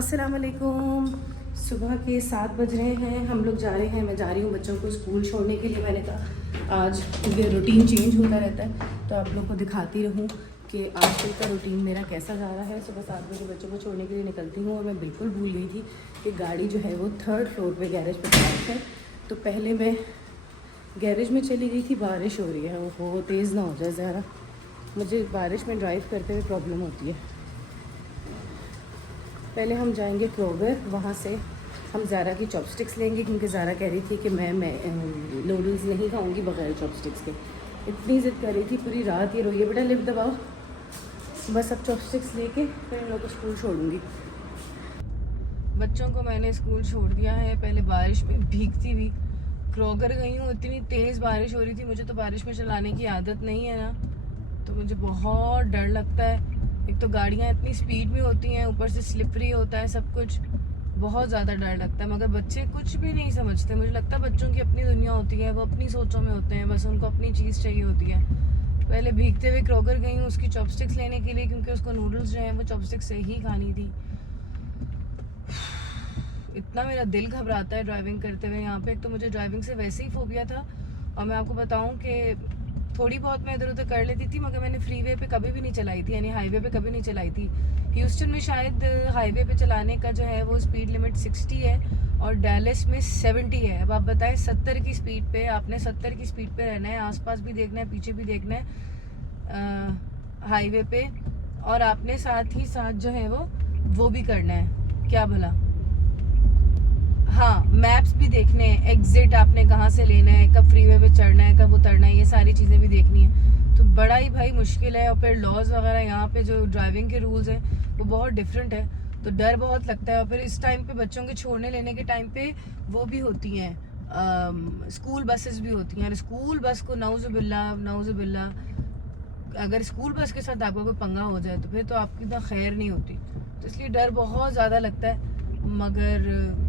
अस्सलाम वालेकुम। सुबह के 7 बज रहे हैं, हम लोग जा रहे हैं। मैं जा रही हूँ बच्चों को स्कूल छोड़ने के लिए। मैंने कहा आज ये रूटीन चेंज होता रहता है तो आप लोग को दिखाती रहूँ कि आजकल का रूटीन मेरा कैसा जा रहा है। सुबह 7 बजे बच्चों को छोड़ने के लिए निकलती हूँ और मैं बिल्कुल भूल गई थी कि गाड़ी जो है वो 3rd फ्लोर पे गैरेज पे पार्क है। तो पहले मैं गैरेज में चली गई थी। बारिश हो रही है, वो तेज़ ना हो जाए ज़रा, मुझे बारिश में ड्राइव करते हुए प्रॉब्लम होती है। पहले हम जाएंगे क्रोगर, वहाँ से हम ज़ारा की चॉपस्टिक्स लेंगे क्योंकि ज़ारा कह रही थी कि मैं नूडल्स नहीं खाऊंगी बगैर चॉपस्टिक्स के। इतनी ज़िद कर रही थी, पूरी रात ये रोई है बेटा लिप दबाओ। बस अब चॉपस्टिक्स लेके फिर इन लोगों को स्कूल छोड़ूंगी। बच्चों को मैंने स्कूल छोड़ दिया है। पहले बारिश में भीगती हुई क्रोगर गई हूँ। इतनी तेज़ बारिश हो रही थी, मुझे तो बारिश में चलाने की आदत नहीं है ना, तो मुझे बहुत डर लगता है। एक तो गाड़ियाँ इतनी स्पीड में होती हैं, ऊपर से स्लिपरी होता है सब कुछ, बहुत ज़्यादा डर लगता है। मगर बच्चे कुछ भी नहीं समझते। मुझे लगता है बच्चों की अपनी दुनिया होती है, वो अपनी सोचों में होते हैं, बस उनको अपनी चीज़ चाहिए होती है। पहले भीगते हुए क्रोगर गई हूँ उसकी चॉपस्टिक्स लेने के लिए क्योंकि उसको नूडल्स जो हैं वो चॉपस्टिक्स से ही खानी थी। इतना मेरा दिल घबराता है ड्राइविंग करते हुए यहाँ पे। एक तो मुझे ड्राइविंग से वैसे ही फोबिया था, और मैं आपको बताऊँ कि थोड़ी बहुत मैं इधर उधर कर लेती थी मगर मैंने फ्रीवे पे कभी भी नहीं चलाई थी, यानी हाईवे पे कभी नहीं चलाई थी। ह्यूस्टन में शायद हाईवे पे चलाने का जो है वो स्पीड लिमिट 60 है और डैलस में 70 है। अब आप बताएं 70 की स्पीड पे, आपने 70 की स्पीड पे रहना है, आसपास भी देखना है, पीछे भी देखना है हाईवे पे, और आपने साथ ही साथ जो है वो भी करना है, क्या भला, हाँ, मैप्स भी देखने हैं, एग्जिट आपने कहाँ से लेना है, कब फ्रीवे पे चढ़ना है, कब उतरना है, ये सारी चीज़ें भी देखनी है। तो बड़ा ही भाई मुश्किल है। और फिर लॉज वगैरह यहाँ पे जो ड्राइविंग के रूल्स हैं वो बहुत डिफरेंट है, तो डर बहुत लगता है। और फिर इस टाइम पे बच्चों के छोड़ने लेने के टाइम पे वो भी होती हैं, स्कूल बसेस भी होती हैं। और स्कूल बस को नाउजुबिल्ला, अगर स्कूल बस के साथ आपको कोई पंगा हो जाए तो फिर तो आपकी तो खैर नहीं होती। तो इसलिए डर बहुत ज़्यादा लगता है, मगर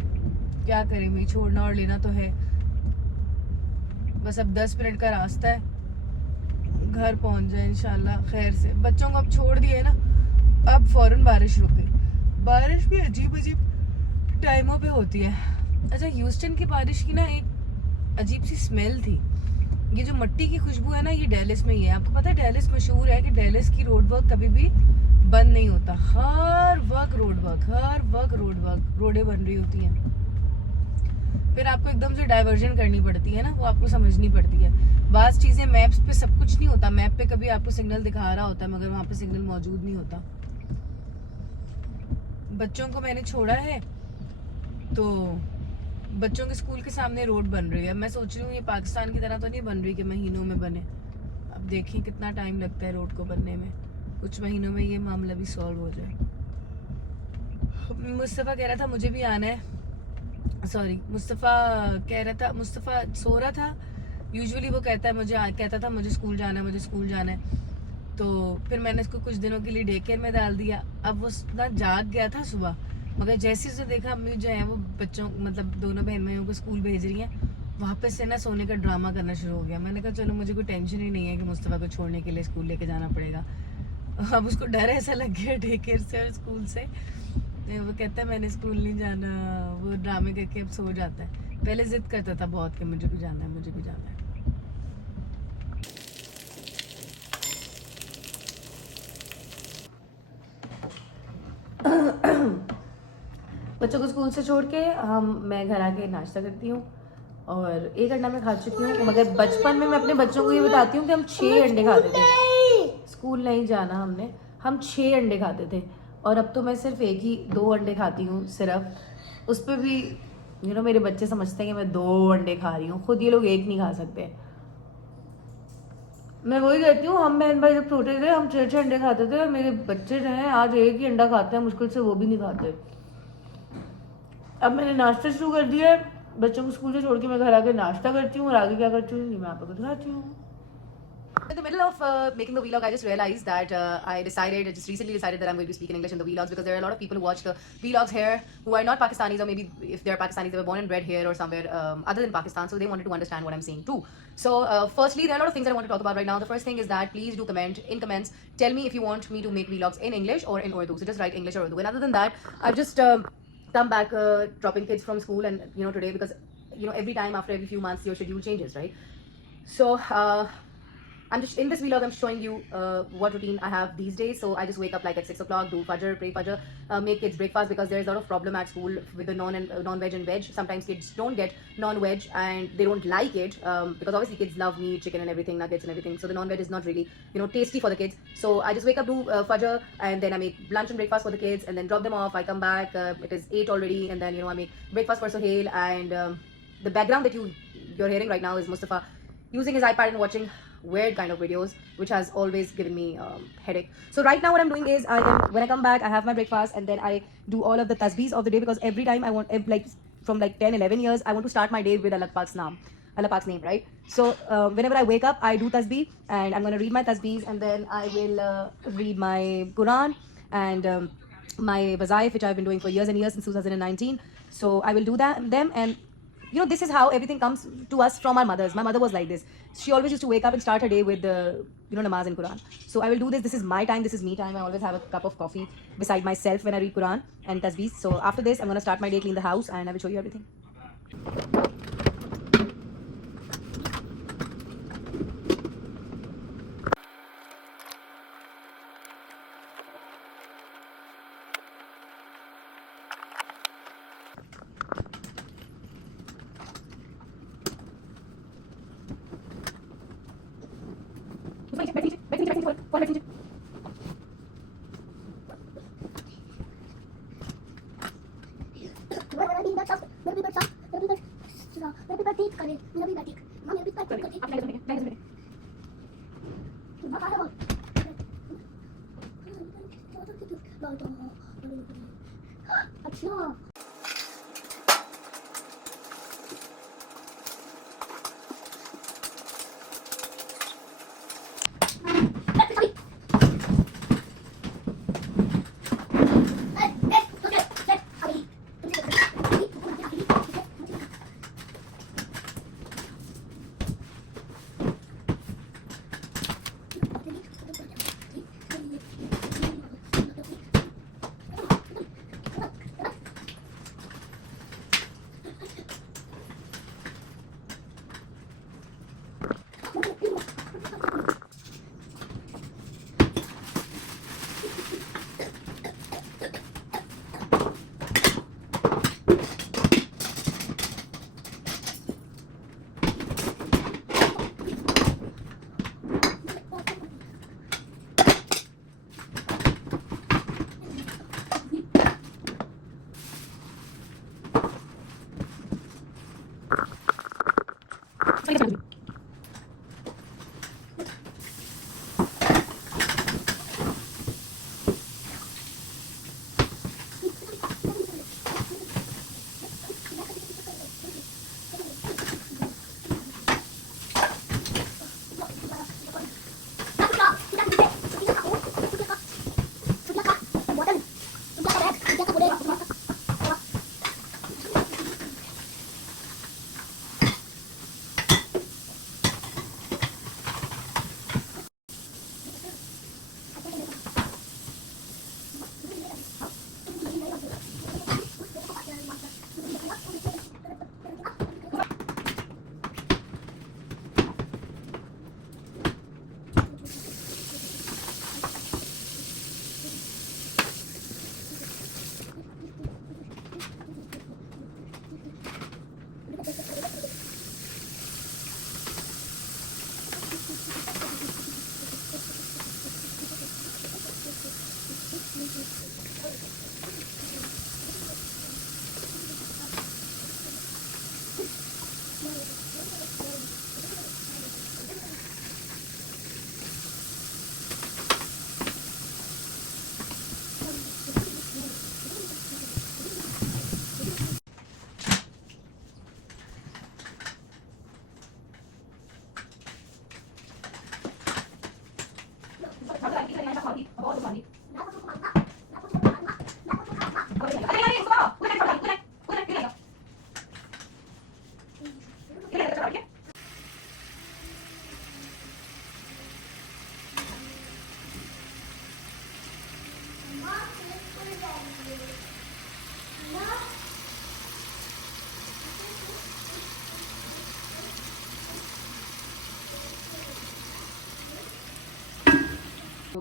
क्या करें भाई, छोड़ना और लेना तो है। बस अब 10 मिनट का रास्ता है, घर पहुंच जाए इंशाल्लाह खैर से। बच्चों को अब छोड़ दिए ना, अब फौरन बारिश रुक गई। बारिश भी अजीब अजीब टाइमों पे होती है। अच्छा, ह्यूस्टन की बारिश की ना एक अजीब सी स्मेल थी। ये जो मट्टी की खुशबू है ना, ये डेलिस में ही है। आपको पता है डेलिस मशहूर है कि डेलिस की रोड वर्क कभी भी बंद नहीं होता। हर वक्त रोड वर्क, रोडें बन रही होती हैं। फिर आपको एकदम से डाइवर्जन करनी पड़ती है ना, वो आपको समझनी पड़ती है। बाज़ चीज़ें मैप्स पे सब कुछ नहीं होता। मैप पे कभी आपको सिग्नल दिखा रहा होता है मगर वहाँ पे सिग्नल मौजूद नहीं होता। बच्चों को मैंने छोड़ा है तो बच्चों के स्कूल के सामने रोड बन रही है। मैं सोच रही हूँ ये पाकिस्तान की तरह तो नहीं बन रही कि महीनों में बने। अब देखें कितना टाइम लगता है रोड को बनने में। कुछ महीनों में ये मामला भी सॉल्व हो जाए। मुस्तफ़ा कह रहा था मुझे भी आना है, सॉरी मुस्तफ़ा कह रहा था, मुस्तफ़ा सो रहा था। यूजुअली वो कहता था मुझे स्कूल जाना है। तो फिर मैंने इसको कुछ दिनों के लिए डे केयर में डाल दिया। अब वो ना जाग गया था सुबह, मगर जैसे ही देखा अम्मी जो है वो बच्चों मतलब दोनों बहन भाइयों को स्कूल भेज रही हैं, वापस से ना सोने का ड्रामा करना शुरू हो गया। मैंने कहा चलो मुझे कोई टेंशन ही नहीं है कि मुस्तफ़ा को छोड़ने के लिए स्कूल लेके जाना पड़ेगा। अब उसको डर ऐसा लग गया डे केयर से और स्कूल से। वो कहता है मैंने स्कूल नहीं जाना, वो ड्रामे करके अब सो जाता है। पहले जिद करता था बहुत कि मुझे भी जाना है। बच्चों को स्कूल से छोड़ के मैं घर आके नाश्ता करती हूँ और 1 अंडा मैं खा चुकी हूँ। मगर बचपन में मैं अपने बच्चों को ये बताती हूँ कि हम 6 अंडे खाते थे। स्कूल नहीं जाना हम 6 अंडे खाते थे और अब तो मैं सिर्फ 2 अंडे खाती हूँ सिर्फ। उस पर भी मेरे बच्चे समझते हैं कि मैं 2 अंडे खा रही हूँ, खुद ये लोग 1 नहीं खा सकते। मैं वही कहती हूँ, हम बहन भाई जब छोटे थे हम 6 अंडे खाते थे और मेरे बच्चे जो हैं आज 1 ही अंडा खाते हैं, मुश्किल से वो भी नहीं खाते। अब मैंने नाश्ता शुरू कर दिया है। बच्चों को स्कूल से छोड़ के मैं घर आके नाश्ता करती हूँ और आगे क्या करती हूँ मैं आपको दिखाती हूँ। In the middle of making the vlog, I just realized that I just recently decided that I'm going to speak in English in the vlogs, because there are a lot of people who watch the vlogs here who are not Pakistanis, or maybe if they're Pakistanis, they were born and bred here or somewhere other than Pakistan, so they wanted to understand what I'm saying too. So firstly, there are a lot of things that I want to talk about right now. The first thing is that please do comment in comments. Tell me if you want me to make vlogs in English or in Urdu. So just write English or Urdu. And other than that, I've just come back dropping kids from school, and today, because every time after every few months your schedule changes, right? So I'm just in this vlog, I'm showing you what routine I have these days. So I just wake up like at 6 o'clock, do fajr, pray fajr, make kids breakfast, because there's a lot of problem at school with the non-veg and veg. Sometimes kids don't get non-veg and they don't like it, because obviously kids love meat, chicken and everything, nuggets and everything. So the non-veg is not really tasty for the kids. So I just wake up, do fajr, and then I make lunch and breakfast for the kids, and then drop them off. I come back, it is 8 already, and then I make breakfast for Sohail. And the background that you're hearing right now is Mustafa using his iPad and watching weird kind of videos, which has always given me headache. So right now what I'm doing is, when I come back, I have my breakfast, and then I do all of the tasbeehs of the day, because every time I want, from 10-11 years, I want to start my day with Allah Pak's name, right? So whenever I wake up, I do tasbih, and I'm going to read my tasbeehs, and then I will read my Quran and my wazaif, which I've been doing for years and years, since 2019. So I will do them, and this is how everything comes to us from our mothers. My mother was like this. She always used to wake up and start her day with the, namaz and Quran. So I will do this. This is my time. This is me time. I always have a cup of coffee beside myself when I read Quran and tasbeehs. So after this, I'm going to start my day, clean the house, and I will show you everything.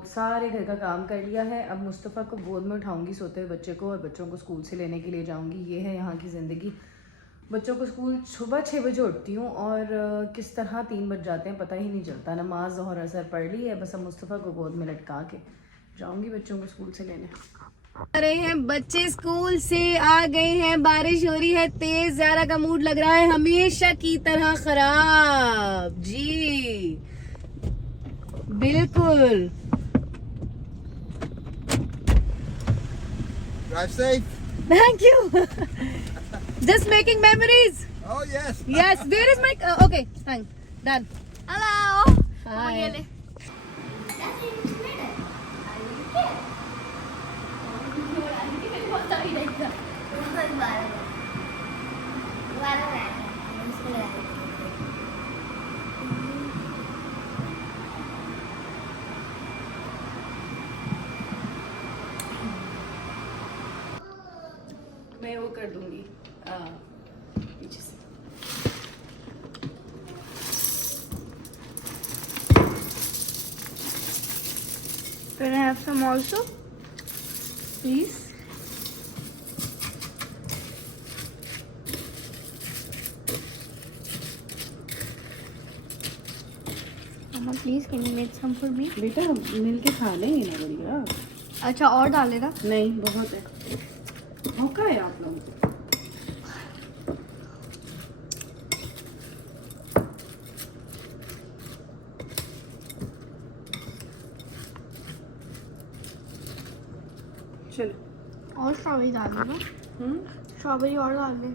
सारे घर का काम कर लिया है। अब मुस्तफ़ा को गोद में उठाऊंगी सोते हुए बच्चे को, और बच्चों को स्कूल से लेने के लिए जाऊंगी। ये है यहाँ की ज़िंदगी। बच्चों को स्कूल सुबह 6 बजे उठती हूँ और किस तरह 3 बज जाते हैं पता ही नहीं चलता। नमाज ज़ोहर असर पढ़ ली है, बस अब मुस्तफ़ा को गोद में लटका के जाऊंगी बच्चों को स्कूल से लेने। आ रहे हैं बच्चे स्कूल से, आ गए हैं, बारिश हो रही है तेज। ज़ारा का मूड लग रहा है हमेशा की तरह खराब जी, बिल्कुल। Drive safe. Thank you. Just making memories. Oh yes. Yes. Where is my? Okay. Thanks. Done. Hello. Hi. मैं वो कर दूंगी पीछे से। Can I have some also? Please. Mama, please, can you make some for me? बेटा मिलके खा लेंगे ना बढ़िया। अच्छा और डालेगा? नहीं बहुत है, मौका है आप लोगों को। चलो और स्ट्रॉबेरी डाल देना। स्ट्रॉबेरी और डाल दे।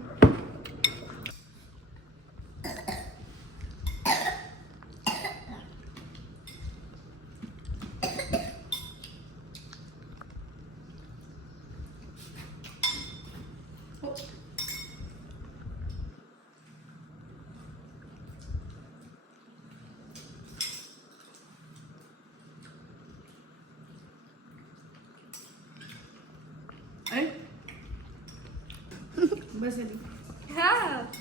बस अभी हाँ